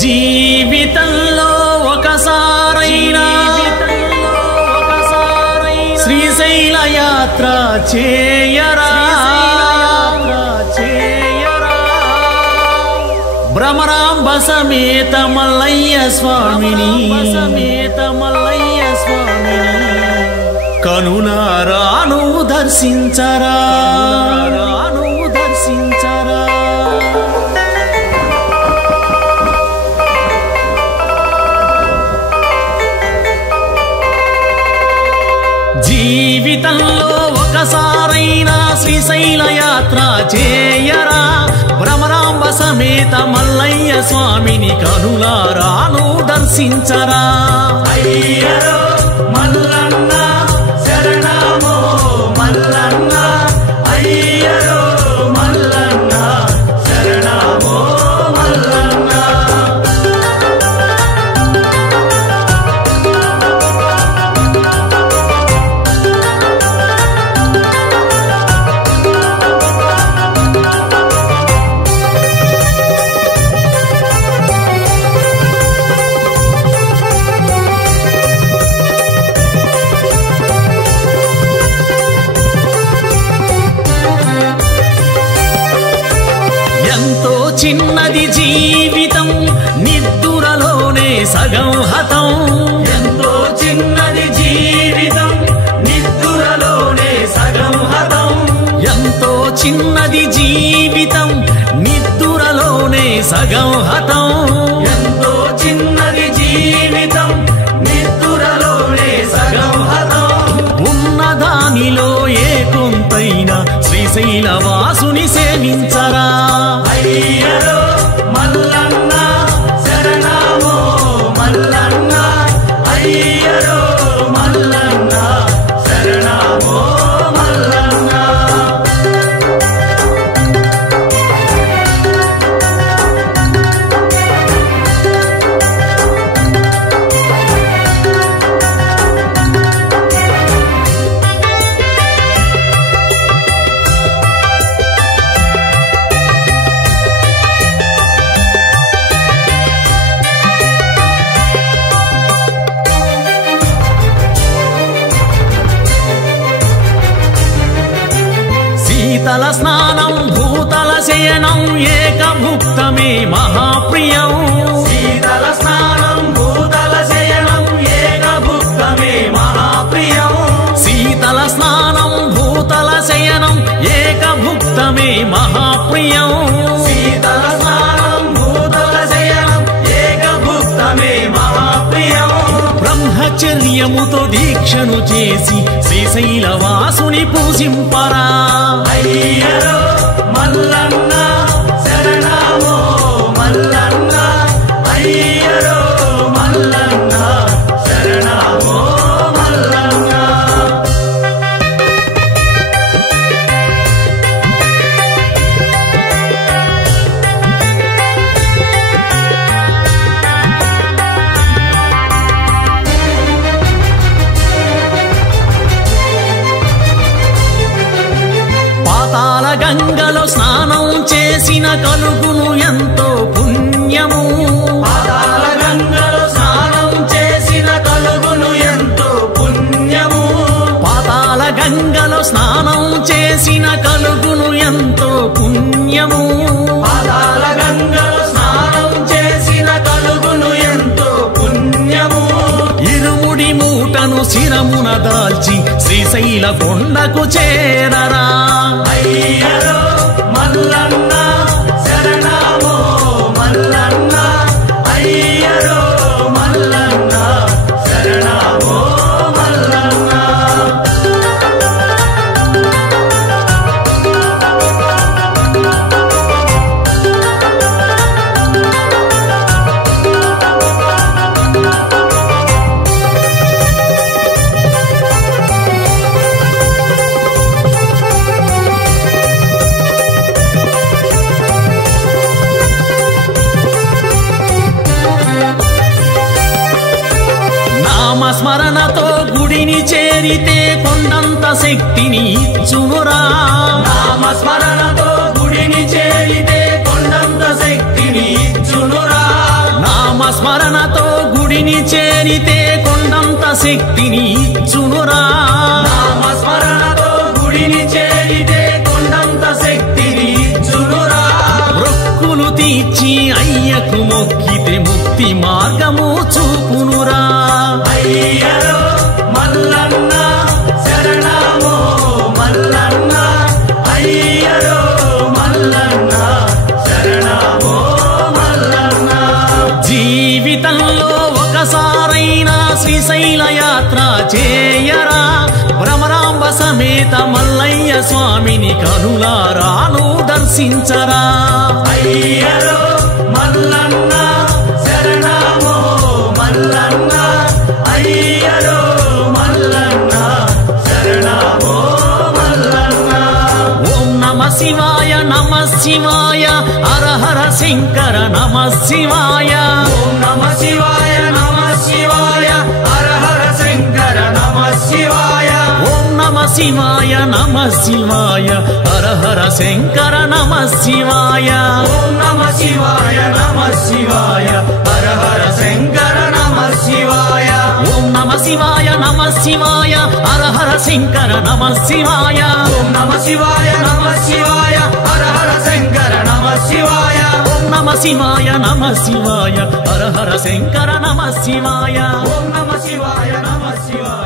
జీవితంలో ఒకసారైనా శ్రీశైల యాత్ర చేయరా భ్రమరాంబ సమేత మల్లయ్య స్వామిని కనులారాను దర్శించరా జీవితంలో ఒకసారైనా శ్రీశైల యాత్ర చేయరా భ్రమరాంబ సమేత మల్లయ్య స్వామిని కనులారాను దర్శించరా అయ్యరో మల్లన్న శరణమో మల్లన్న అయ్యరో మల్లన్న శరణమో మల్లన్న చిన్నది జీవితం నిద్దురలోనే సగం హతం ఎంతో చిన్నది జీవితం నిద్దురలోనే సగం హతం ఎంతో చిన్నది జీవితం నిద్దురలోనే సగం హతం ఎంతో చిన్నది జీవితం నిద్దురలోనే సగం హతం ఉన్నదానిలో ఏ కొంతైనా శ్రీశైల వాసుని సేవించరా అయ్యరో మల్లన్న శరణమో మల్లన్న అయ్యరో మల్లన్న శరణమో మల్లన్న శీతల స్నానం భూతల శయనం ఏకభుక్తమే మహాప్రియం శీతల స్నానం భూతల శయనం ఏకభుక్తమే మహాప్రియం శీతల స్నానం భూతల శయనం ఏకభుక్తమే మహాప్రియం శీతల స్నానం భూతల శయనం ఏకభుక్తమే మహాప్రియం బ్రహ్మచర్యముతో దీక్షను చేసి శ్రీశైల వాసుని పూజింపరా అయ్యరో మల్లన్న శరణమో మల్లన్న అయ్యరో మల్లన్న శరణమో మల్లన్న పాతాళ గంగలో స్నానం చేసిన కలుగును ఎంతో పుణ్యము పాతాళ గంగలో స్నానం చేసిన కలుగును ఎంతో పుణ్యము పాతాళ గంగలో స్నానం చేసిన కలుగును ఎంతో పుణ్యము పాతాళ గంగలో స్నానం చేసిన కలుగును ఎంతో పుణ్యము ఇరుముడి మూటను శిరమున దాల్చి శ్రీశైల కొండకు చేరరా అయ్యరో మల్లన్న శరణమో మల్లన్న అయ్యరో మల్లన్న శరణమో మల్లన్న నామస్మరణతో గుడిని చేరితే కొండంత శక్తిని ఇచ్చునురా నామస్మరణతో గుడిని చేరితే కొండంత శక్తిని ఇచ్చునురా చేరితే కొండంత శక్తిని ఇచ్చునురా నామస్మరణతో గుడిని చేరితే కొండంత శక్తిని ఇచ్చునురా మొక్కులు తీర్చి అయ్యకు మొక్కితే ముక్తి మార్గము చూపునురా అయ్యరో మల్లన్న శరణమో మల్లన్న అయ్యరో మల్లన్న శరణమో మల్లన్న జీవితంలో ఒకసారైనా శ్రీశైల యాత్ర చేయరా భ్రమరాంబ సమేత మల్లయ్య స్వామిని కనులారాను దర్శించరా అయ్యరో మల్లన్న శరణమో మల్లన్న అయ్యరో మల్లన్న శరణమో మల్లన్న ఓం నమ శివాయ నమ శివాయ హర హర శంకర నమ శివాయ ఓం నమ శివాయ నమ శివాయ హర హర శంకర నమ శివాయ ఓం నమ శివాయ నమ శివాయ హర హర శంకర నమ శివాయ ఓం నమ శివాయ నమ శివాయ హర హర శంకర నమ శివాయ ఓం నమ శివాయ నమ శివాయ హర హర శంకర నమ శివాయ ఓం నమ శివాయ నమ శివాయ హర హర శంకర నమ శివాయ ఓం నమ శివాయ నమ శివాయ హర హర శంకర నమ శివాయ ఓం నమ శివాయ నమ శివాయ